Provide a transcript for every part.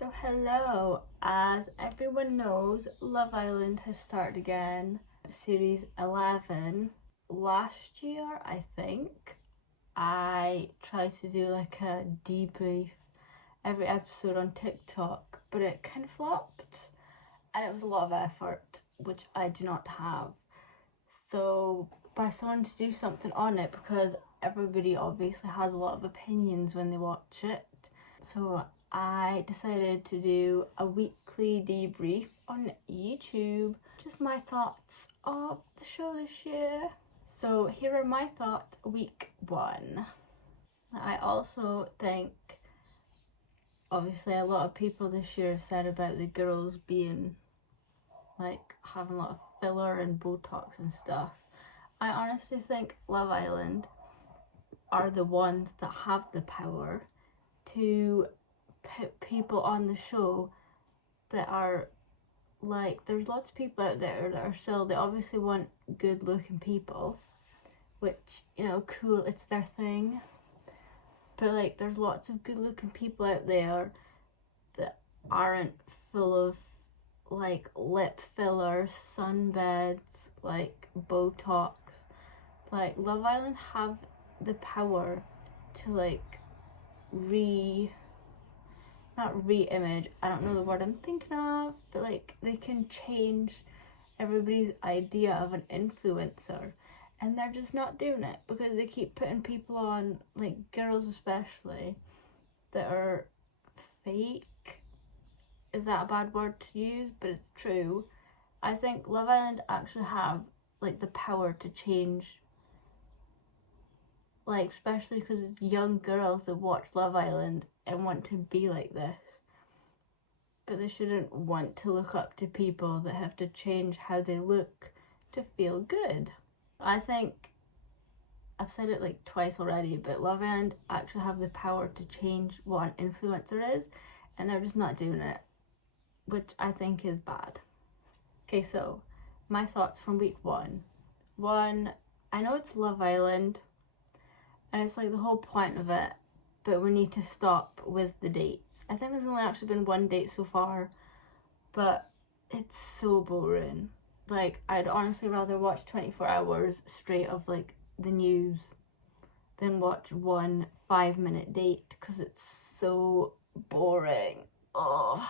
So hello, as everyone knows, Love Island has started again, series 11. Last year, I think, I tried to do like a debrief every episode on TikTok, but it kind of flopped and it was a lot of effort, which I do not have. So, but I still wanted to do something on it because everybody obviously has a lot of opinions when they watch it. So I decided to do a weekly debrief on YouTube. Just my thoughts of the show this year. So here are my thoughts week 1. I also think, obviously a lot of people this year have said about the girls being like having a lot of filler and Botox and stuff. I honestly think Love Island are the ones that have the power to put people on the show that are like, there's lots of people out there that are still, they obviously want good looking people, which, you know, cool, it's their thing, but like there's lots of good looking people out there that aren't full of like lip fillers, sunbeds, like Botox. Like Love Island have the power to like not re-image, I don't know the word I'm thinking of, but like they can change everybody's idea of an influencer, and they're just not doing it because they keep putting people on, like girls especially, that are fake. Is that a bad word to use? But it's true. I think Love Island actually have like the power to change, like especially because it's young girls that watch Love Island and want to be like this, but they shouldn't want to look up to people that have to change how they look to feel good. I think I've said it like twice already, but Love Island actually have the power to change what an influencer is, and they're just not doing it, which I think is bad. Okay, so my thoughts from week 1. I know it's Love Island, and it's like the whole point of it, but we need to stop with the dates. I think there's only actually been one date so far, but it's so boring. Like, I'd honestly rather watch 24 hours straight of like the news than watch one 5-minute date because it's so boring. Oh,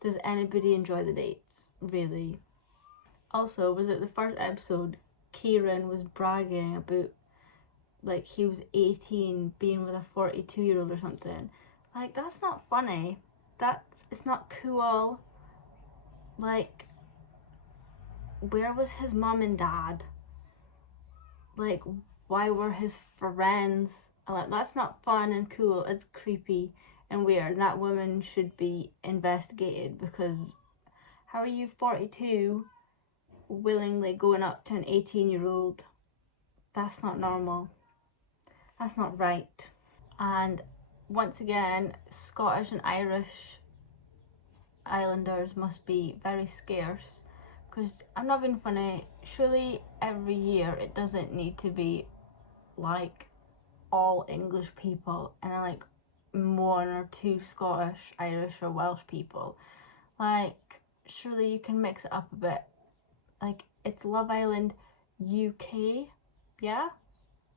does anybody enjoy the dates? Really? Also, was it the first episode, Kieran was bragging about like he was 18 being with a 42-year-old or something. Like, that's not funny. It's not cool. Like, where was his mom and dad? Like, why were his friends? Like, that's not fun and cool. It's creepy and weird. That woman should be investigated, because how are you 42 willingly going up to an 18-year-old? That's not normal. That's not right. And once again, Scottish and Irish Islanders must be very scarce, because I'm not being funny, surely every year it doesn't need to be like all English people and then like 1 or 2 Scottish, Irish or Welsh people. Like, surely you can mix it up a bit. Like, it's Love Island UK, yeah?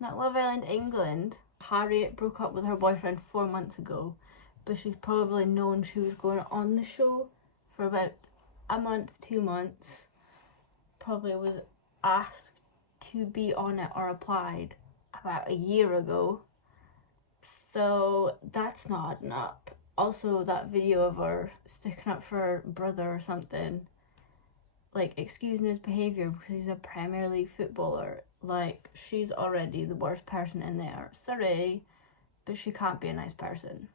Not Love Island England. Harriet broke up with her boyfriend 4 months ago, but she's probably known she was going on the show for about a month, 2 months. Probably was asked to be on it or applied about a year ago. So that's not adding up. Also, that video of her sticking up for her brother or something, like excusing his behaviour because he's a Premier League footballer. Like, she's already the worst person in there. Sorry, but she can't be a nice person.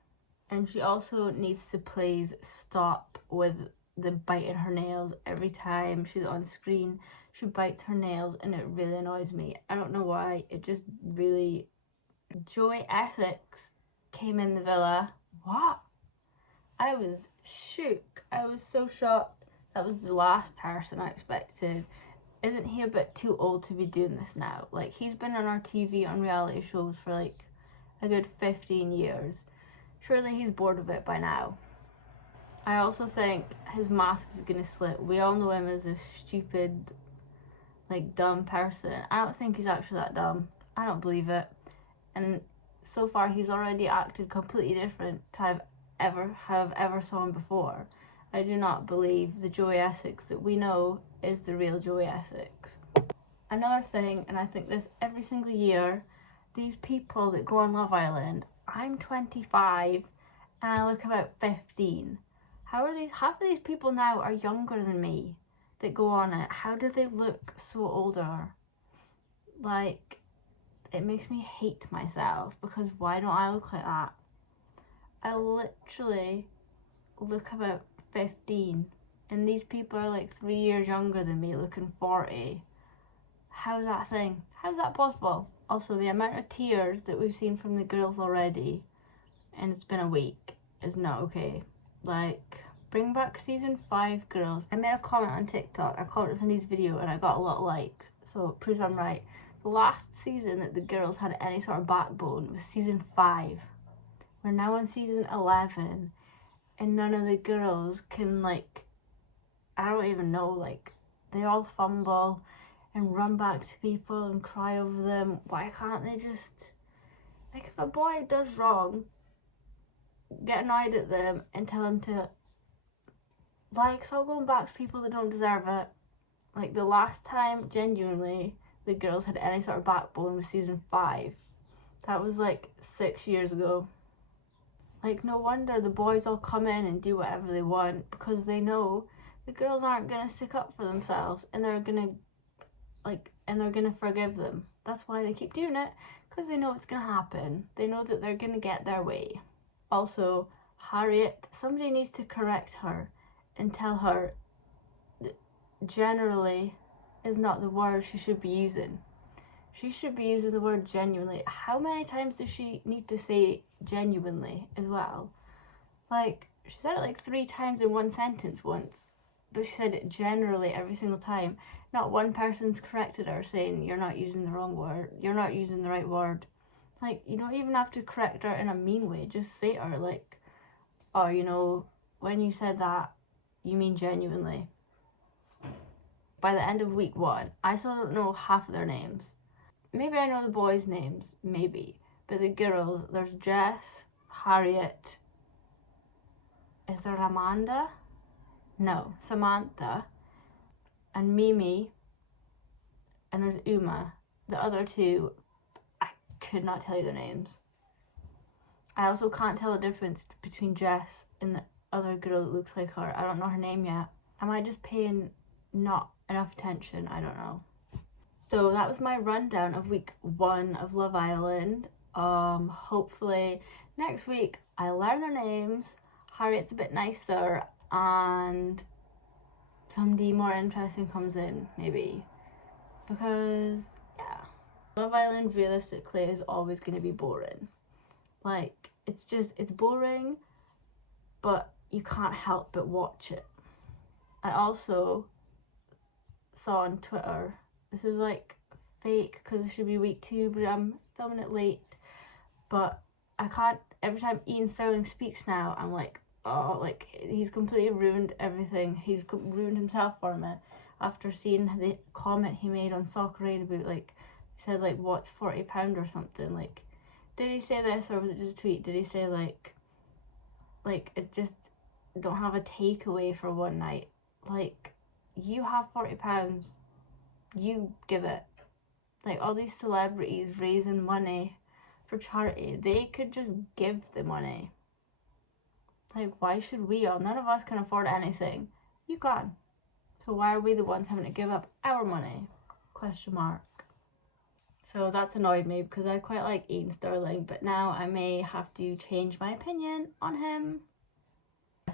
And she also needs to please stop with the biting her nails. Every time she's on screen, she bites her nails and it really annoys me. I don't know why, it just really... Joey Essex came in the villa. What? I was shook. I was so shocked. That was the last person I expected. Isn't he a bit too old to be doing this now? Like, he's been on our TV on reality shows for like a good 15 years. Surely he's bored of it by now. I also think his mask is gonna slip. We all know him as a stupid, like, dumb person. I don't think he's actually that dumb. I don't believe it. And so far he's already acted completely different to have ever saw him before. I do not believe the Joey Essex that we know is the real Joey Essex. Another thing, and I think this every single year, these people that go on Love Island, I'm 25 and I look about 15. Half of these people now are younger than me that go on it. How do they look so older? Like, it makes me hate myself, because why don't I look like that? I literally look about 15 and these people are like 3 years younger than me, looking 40. How's that a thing? How's that possible? Also, the amount of tears that we've seen from the girls already, and it's been a week, is not okay. Like, bring back season 5, girls. I made a comment on TikTok. I commented on somebody's video and I got a lot of likes, so it proves I'm right. The last season that the girls had any sort of backbone was season 5. We're now on season 11 and none of the girls can, like, I don't even know, like, they all fumble and run back to people and cry over them. Why can't they just, like, if a boy does wrong, get annoyed at them and tell them to, like, stop going back to people that don't deserve it. Like, the last time, genuinely, the girls had any sort of backbone was season 5. That was like 6 years ago. Like, no wonder the boys all come in and do whatever they want, because they know the girls aren't gonna stick up for themselves, and they're gonna forgive them. That's why they keep doing it, because they know it's gonna happen. They know that they're gonna get their way. Also, Harriet, somebody needs to correct her and tell her that generally is not the word she should be using. She should be using the word genuinely. How many times does she need to say genuinely as well? Like, she said it like 3 times in one sentence once, but she said it generally every single time. Not one person's corrected her saying, you're not using the wrong word, you're not using the right word. Like, you don't even have to correct her in a mean way. Just say to her, like, oh, you know, when you said that, you mean genuinely. By the end of week 1, I still don't know half of their names. Maybe I know the boys' names, maybe. But the girls, there's Jess, Harriet, is there Amanda? No, Samantha, and Mimi, and there's Uma. The other 2, I could not tell you their names. I also can't tell the difference between Jess and the other girl that looks like her. I don't know her name yet. Am I just paying not enough attention? I don't know. So that was my rundown of week 1 of Love Island. Hopefully next week I learn their names, Harriet's a bit nicer, and somebody more interesting comes in, maybe. Because, yeah, Love Island realistically is always going to be boring. Like, it's boring, but you can't help but watch it. I also saw on Twitter, this is like fake because it should be week 2, but I'm filming it late. But I can't, every time Ian Sterling speaks now, I'm like, oh, like, he's completely ruined everything. He's ruined himself for me. After seeing the comment he made on Soccer Aid about, like, he said, like, what's £40 or something? Like, did he say this, or was it just a tweet? Did he say, like, it's just, don't have a takeaway for one night? Like, you have £40, you give it. Like, all these celebrities raising money for charity, they could just give the money. Like, why should we all? None of us can afford anything. You can. So why are we the ones having to give up our money? Question mark. So that's annoyed me, because I quite like Ian Sterling, but now I may have to change my opinion on him.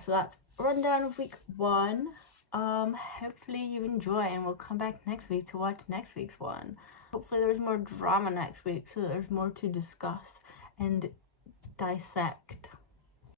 So that's a rundown of week 1. Hopefully you enjoy, and we'll come back next week to watch next week's one. Hopefully there's more drama next week, so that there's more to discuss and dissect.